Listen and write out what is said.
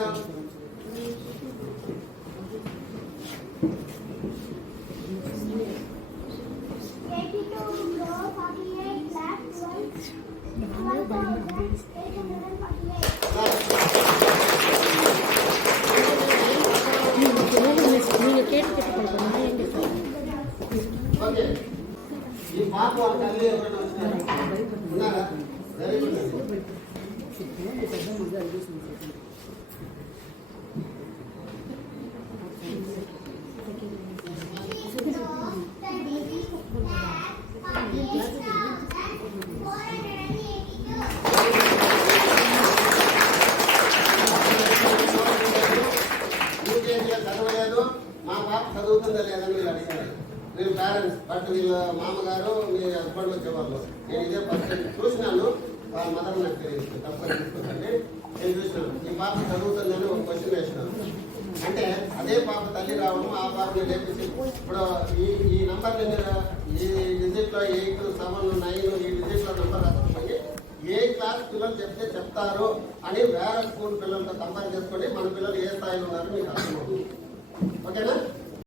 చేద్దాం. ఓకే, ఈ పాప వాళ్ళ తల్లి ఎవరైనా ఉన్నారా? Very good. చదవలేదు, మా పాప చదువుతుందా లేదని మీరు అడిగారు. మీరు పేరెంట్స్, బట్ వీళ్ళ మామగారు మీ హస్బెండ్ వచ్చేవాళ్ళు. నేను ఇదే పర్సెంట్ చూసినాను, వాళ్ళ మదర్ నాకు తెలియదు, తప్పని చూసుకోండి. నేను చూసినాను ఈ పాప చదువుతుందని ఒక క్వశ్చన్ వేసినాను. అంటే అదే పాప తల్లి రావడం, ఆ పాపని లేపించి ఇప్పుడు ఈ నంబర్ని మీరు ఈ డిజిట్లో 8, 7, 9 ఈ డిజిట్లో నెంబర్ రాకపోయి ఏ క్లాస్ పిల్లలు చెప్తే చెప్తారు అని వేరే స్కూల్ పిల్లలతో కంపేర్ చేసుకోండి. మన పిల్లలు ఏ స్థాయిలో ఉన్నారో మీకు అర్థమవుతుంది. ఓకేనా?